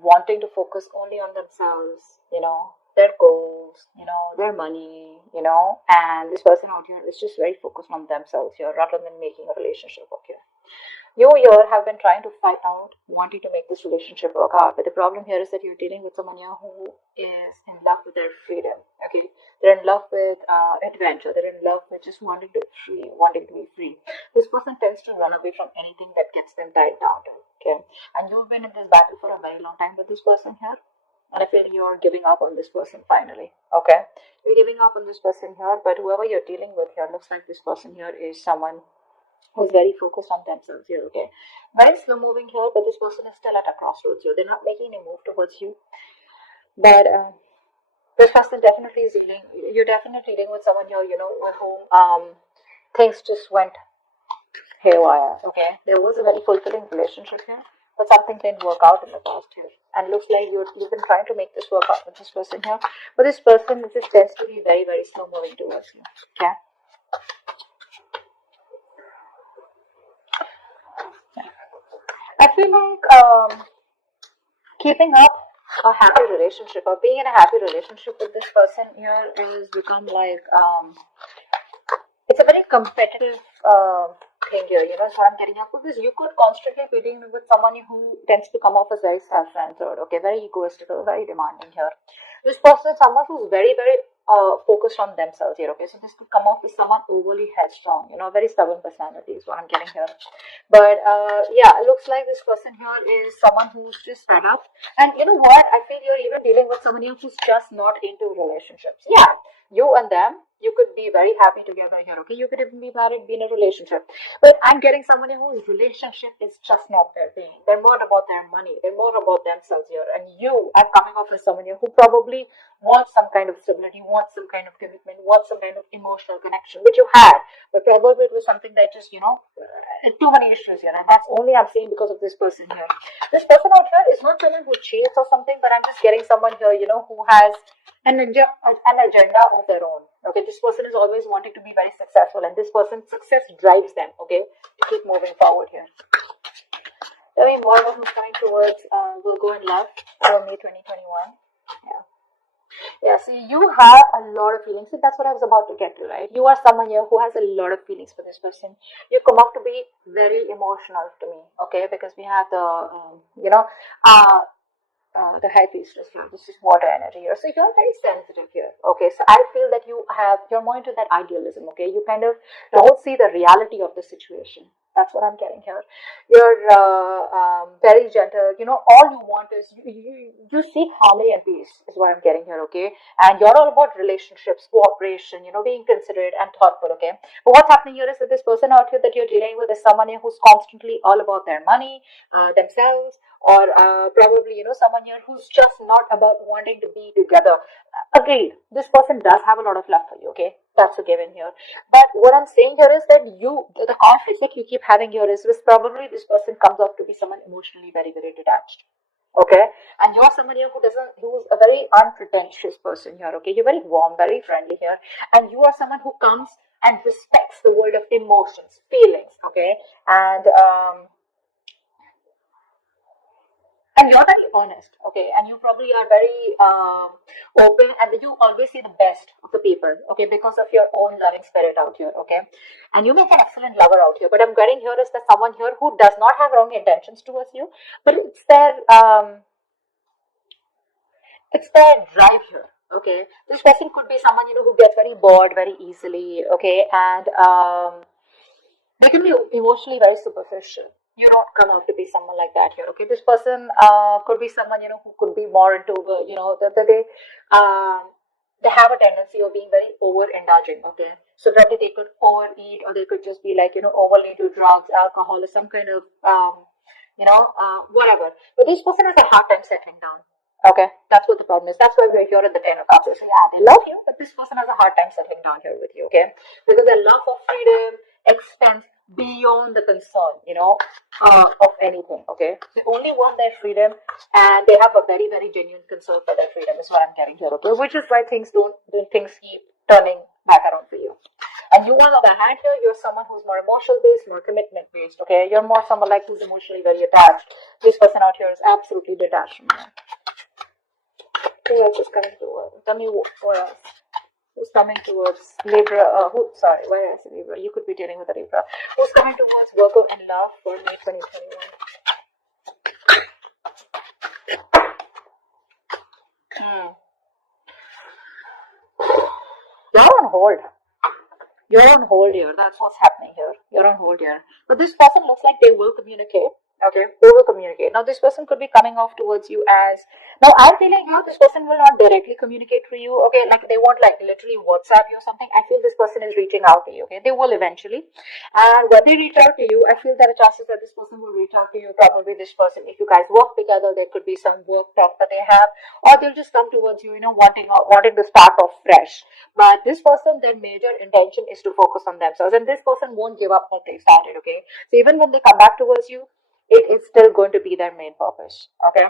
wanting to focus only on themselves, their goals, their money, and this person out here is just very focused on themselves here rather than making a relationship work here. You here have been trying to fight out, wanting to make this relationship work out, but the problem here is that you're dealing with someone here who is in love with their freedom. Okay, they're in love with adventure. They're in love with just wanting to be free. This person tends to run away from anything that gets them tied down. Okay, and you've been in this battle for a very long time with this person here. And I feel you're giving up on this person finally. Okay, you're giving up on this person here, but whoever you're dealing with here looks like this person here is someone who's very focused on themselves here. Okay, very slow moving here, but this person is still at a crossroads here. They're not making a move towards you, but this person definitely is dealing. You're definitely dealing with someone here, with whom things just went haywire. Okay, there was a very fulfilling relationship here, but something didn't work out in the past here, and looks like you've been trying to make this work out with this person here, but this person just tends to be very, very slow moving towards you. Okay. I feel like keeping up a happy relationship or being in a happy relationship with this person here is become like it's a very competitive thing here, so I'm getting up because you could constantly be dealing with someone who tends to come off as very self-centered, okay, very egoistical, very demanding here. This person is someone who's very, very focused on themselves here, okay, so this could come off as someone overly headstrong, very stubborn personality is what I'm getting here. But yeah, it looks like this person here is someone who's just fed up, and you know what, I feel you're even dealing with someone who's just not into relationships. Yeah, you and them, you could be very happy together here, okay, you could even be married, be in a relationship, but I'm getting someone whose relationship is just not their thing. They're more about their money, they're more about themselves here, and you are coming off as someone here who probably wants some kind of stability, wants some kind of commitment, wants some kind of emotional connection, which you had, but probably it was something that just, too many issues here, and that's only I'm saying because of this person here. This person out here is not someone who cheats or something, but I'm just getting someone here, who has an agenda of their own. Okay, this person is always wanting to be very successful, and this person's success drives them, okay, to keep moving forward here. Tell me more about who's coming towards Virgo in love for May 2021. Yeah. Yeah, see, you have a lot of feelings. See, that's what I was about to get to, right? You are someone here who has a lot of feelings for this person. You come up to be very emotional to me, okay? Because we have the high priestess here. This is water energy here. So you're very sensitive here. Okay, so I feel that you're more into that idealism. Okay, you kind of don't see the reality of the situation. That's what I'm getting here. You're very gentle. All you want is you seek harmony and peace is what I'm getting here. Okay, and you're all about relationships, cooperation. Being considerate and thoughtful. Okay, but what's happening here is that this person out here that you're dealing with is someone here who's constantly all about their money, themselves, or probably someone here who's just not about wanting to be together. Agreed, this person does have a lot of love for you, okay, that's a given here, but what I'm saying here is that the conflict that you keep having here is probably this person comes out to be someone emotionally very, very detached. Okay, and you're someone here who's a very unpretentious person here. Okay, you're very warm, very friendly here, and you are someone who comes and respects the world of emotions, feelings. Okay, and you're very honest, okay, and you probably are very open, and you always see the best of the people, okay, because of your own loving spirit out here, okay, and you make an excellent lover out here. But I'm getting here is that someone here who does not have wrong intentions towards you, but it's their drive here. Okay, this person could be someone who gets very bored very easily, okay, and they can be emotionally very superficial. You don't come out to be someone like that here, okay? This person could be someone who could be more into they have a tendency of being very overindulging, okay? So probably they could overeat, or they could just be like overly into drugs, alcohol, or some kind of whatever. But this person has a hard time settling down. Okay, that's what the problem is. That's why we're here at the 10 of Cups. So yeah, they love you, but this person has a hard time settling down here with you, okay? Because their love for freedom extends beyond the concern, of anything, okay? They only want their freedom, and they have a very, very genuine concern for their freedom is what I'm getting here, okay? Which is why things keep turning back around for you. And you, on the other hand, here, you're someone who's more emotional based, more commitment based, okay? You're more someone like who's emotionally very attached. This person out here is absolutely detached from you. Who else is coming towards? Tell me what else. Who's coming towards Libra? Where is Libra? You could be dealing with a Libra. Who's coming towards Virgo and love for May 2021? You're on hold. You're on hold here. That's what's happening here. You're on hold here. But this person looks like they will communicate. Okay, they will communicate. Now, this person could be coming off towards you as. Now, I'm feeling here this person will not directly communicate to you. Okay, like they won't like literally WhatsApp you or something. I feel this person is reaching out to you. Okay, they will eventually. And when they reach out to you, I feel there are chances that this person will reach out to you. Probably this person, if you guys work together, there could be some work talk that they have, or they'll just come towards you, wanting to start off fresh. But this person, their major intention is to focus on themselves, and this person won't give up what they started. Okay, so even when they come back towards you, it is still going to be their main purpose. Okay,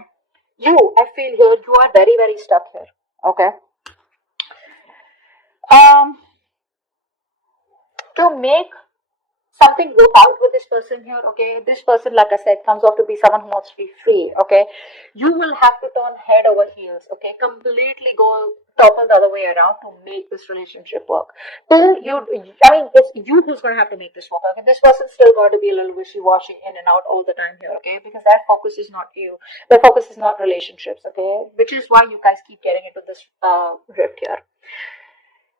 I feel here you are very, very stuck here. Okay, to make something work out with this person here, okay? This person, like I said, comes off to be someone who wants to be free, okay? You will have to turn head over heels, okay? Completely go topple the other way around to make this relationship work. It's you who's going to have to make this work, okay? This person's still going to be a little wishy-washy in and out all the time here, okay? Because their focus is not you. Their focus is not relationships, okay? Which is why you guys keep getting into this rift here.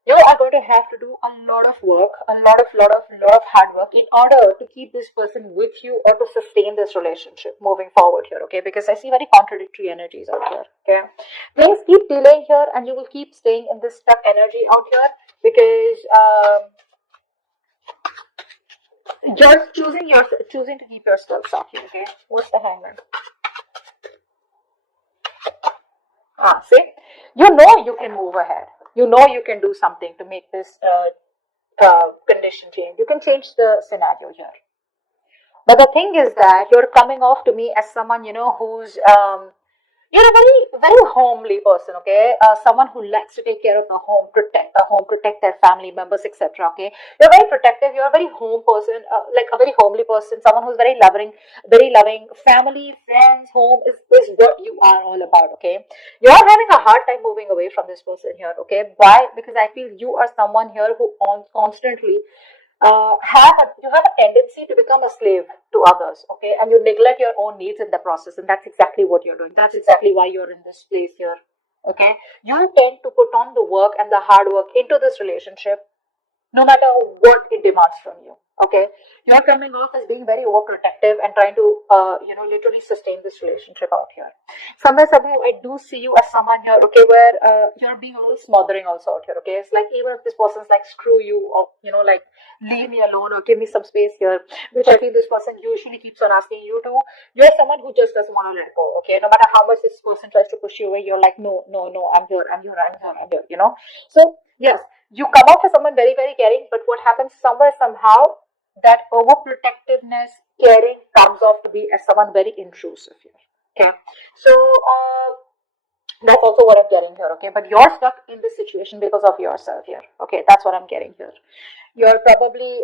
You are going to have to do a lot of work, a lot of hard work in order to keep this person with you or to sustain this relationship moving forward here, okay? Because I see very contradictory energies out here, okay? Things keep delaying here and you will keep staying in this stuck energy out here because just choosing to keep yourself stuck here, okay? What's the Hangman? See? You can move ahead. You can do something to make this condition change. You can change the scenario here. But the thing is that you're coming off to me as someone, who's you're a very, very homely person, okay? Someone who likes to take care of the home, protect their family members, etc. Okay? You're very protective. You're a very home person, like a very homely person. Someone who's very loving, very loving. Family, friends, home is what you are all about. Okay? You're having a hard time moving away from this person here. Okay? Why? Because I feel you are someone here who constantly you have a tendency to become a slave to others, okay, and you neglect your own needs in the process, and that's exactly what you're doing. That's exactly why you're in this place here, okay. You tend to put on the work and the hard work into this relationship no matter what it demands from you, okay. You're coming off as being very overprotective and trying to literally sustain this relationship out here. Somehow I do see you as someone here, okay, where you're being a little smothering also out here, okay. It's like even if this person's like screw you or like leave me alone or give me some space here, which I feel this person usually keeps on asking you to, you're someone who just doesn't want to let go, okay. No matter how much this person tries to push you away, you're like no, I'm here, so yes, you come off as someone very, very caring, but what happens somehow, that overprotectiveness, caring comes off to be as someone very intrusive here. Okay, so that's also what I'm getting here. Okay, but you're stuck in this situation because of yourself here. Okay, that's what I'm getting here. You're probably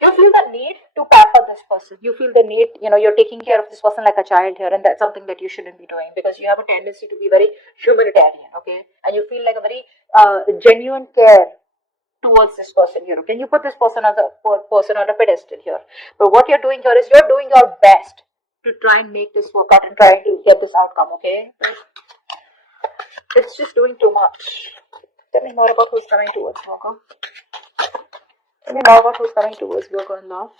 you feel the need to pamper this person. You feel the need, you're taking care of this person like a child here, and that's something that you shouldn't be doing because you have a tendency to be very humanitarian, okay? And you feel like a very genuine care towards this person here. Okay, you put this person as a person on a pedestal here, but what you're doing here is you're doing your best to try and make this work out and try to get this outcome. Okay, it's just doing too much. Tell me more about who's coming towards Virgo. Tell me more about who's coming towards Virgo in love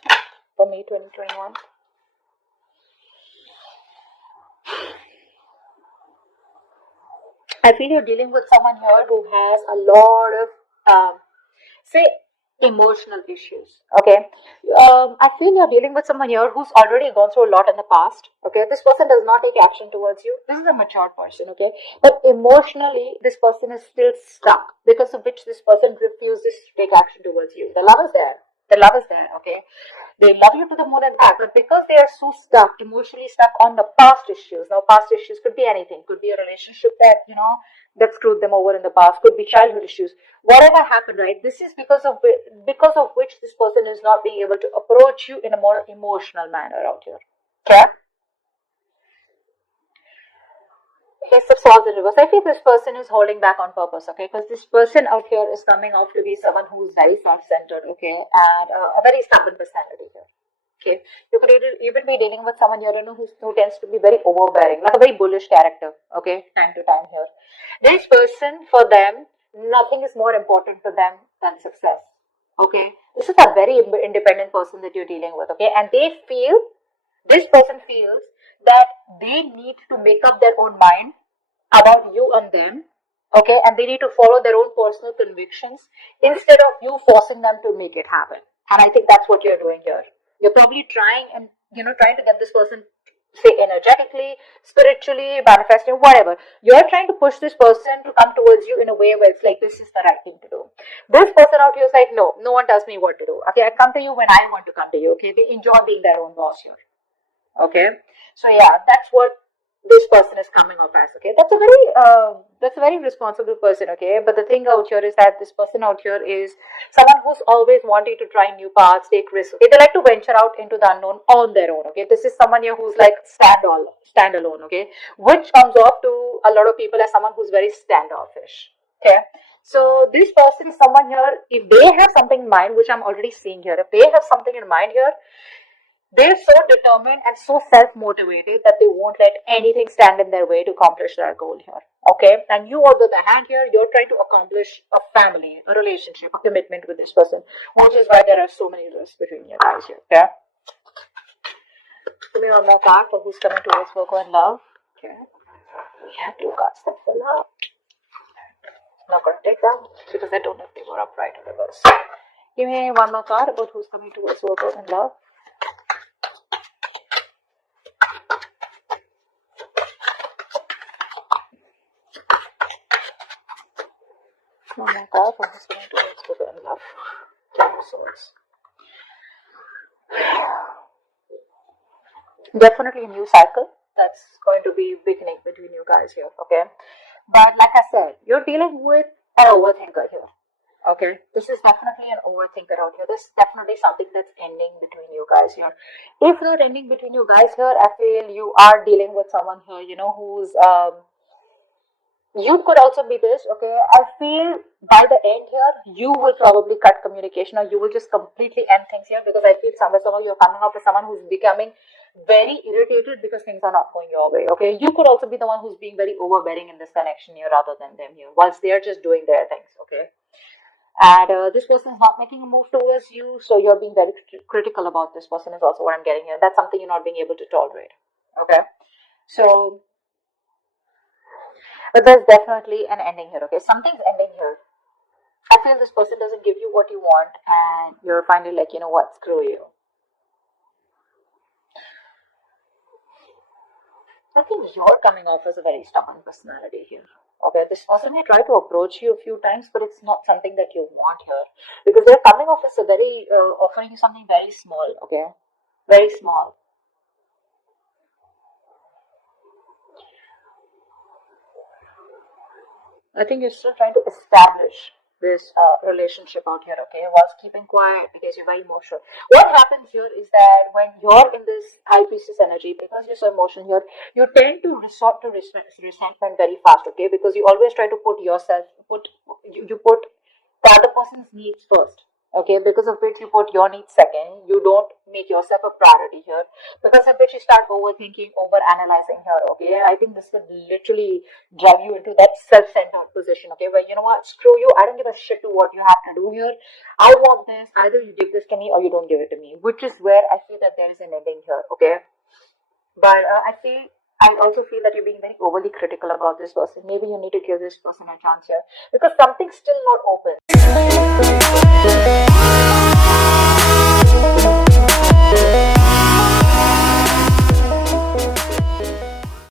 for May 2021. I feel you're dealing with someone here who has a lot of emotional issues. Okay, I feel you're dealing with someone here who's already gone through a lot in the past. Okay, this person does not take action towards you. This is a mature person. Okay, but emotionally, this person is still stuck because of which this person refuses to take action towards you. The love is there. The love is there. Okay, they love you to the moon and back, but because they are so stuck, emotionally stuck on the past issues. Now, past issues could be anything. Could be a relationship that that screwed them over in the past, could be childhood issues, whatever happened, right? This is because of which this person is not being able to approach you in a more emotional manner out here. Okay? Ace of Swords in reverse. I feel this person is holding back on purpose, okay? Because this person out here is coming off to be someone who's very self-centered, okay? And a very stubborn personality here. Okay, you could even be dealing with someone here, who tends to be very overbearing, like a very bullish character. Okay, time to time here. This person, for them, nothing is more important to them than success. Okay, this is a very independent person that you're dealing with. Okay, and this person feels that they need to make up their own mind about you and them. Okay, and they need to follow their own personal convictions instead of you forcing them to make it happen. And I think that's what you're doing here. You're probably trying to get this person, say, energetically, spiritually, manifesting, whatever. You're trying to push this person to come towards you in a way where it's like, this is the right thing to do. This person out here is like, no one tells me what to do. Okay, I come to you when I want to come to you. Okay, they enjoy being their own boss here. Okay, so yeah, that's what this person is coming off as. Okay, that's a very responsible person. Okay, but the thing out here is that this person out here is someone who's always wanting to try new paths, take risks. Okay, they like to venture out into the unknown on their own. Okay, this is someone here who's like standalone. Okay, which comes off to a lot of people as someone who's very standoffish. Okay, so this person is someone here, if they have something in mind, which I'm already seeing here, if they have something in mind here, they're so determined and so self-motivated that they won't let anything stand in their way to accomplish their goal here. Okay? And you, on the other hand here, you're trying to accomplish a family, a relationship, a commitment with this person, which is why there are so many risks between you guys here. Okay? Give me one more card for who's coming towards Virgo in love. Okay? We have 2 cards that fill up. I'm not going to take them because I don't know if they were upright or reverse. Give me one more card about who's coming towards Virgo in love. One more card for who's coming towards Virgo in love. 10 of Swords. Definitely a new cycle that's going to be beginning between you guys here, okay? But like I said, you're dealing with an overthinker here, okay? This is definitely an overthinker out here. This is definitely something that's ending between you guys here. If not ending between you guys here, I feel you are dealing with someone here, who's you could also be this, okay? I feel by the end here, you will probably cut communication, or you will just completely end things here, because I feel somewhere you're coming up with someone who's becoming very irritated because things are not going your way, okay? You could also be the one who's being very overbearing in this connection here rather than them here, whilst they're just doing their things, okay? And this person is not making a move towards you, so you're being very critical about this person is also what I'm getting here. That's something you're not being able to tolerate, okay? So, but there's definitely an ending here, okay? Something's ending here. I feel this person doesn't give you what you want, and you're finally like, you know what, screw you. I think you're coming off as a very stubborn personality here. Okay, this person may try to approach you a few times, but it's not something that you want here, because they're coming off as a very offering you something very small. Okay, very small. I think you're still trying to establish this relationship out here, okay, whilst keeping quiet because you're very emotional. What happens here is that when you're in this high priestess energy, because you're so emotional here, you tend to resort to resentment very fast, okay, because you always try to put you put the other person's needs first, okay, because of which you put your needs second. You don't make yourself a priority here, because of which you start overthinking, over analyzing here, okay. I think this will literally drive you into that self-centered position, okay, where you know what, screw you, I don't give a shit to what you have to do here. I want this, either you give this to me or you don't give it to me, which is where I feel that there is an ending here, okay. But I also feel that you're being very overly critical about this person. Maybe you need to give this person a chance here, because something's still not open.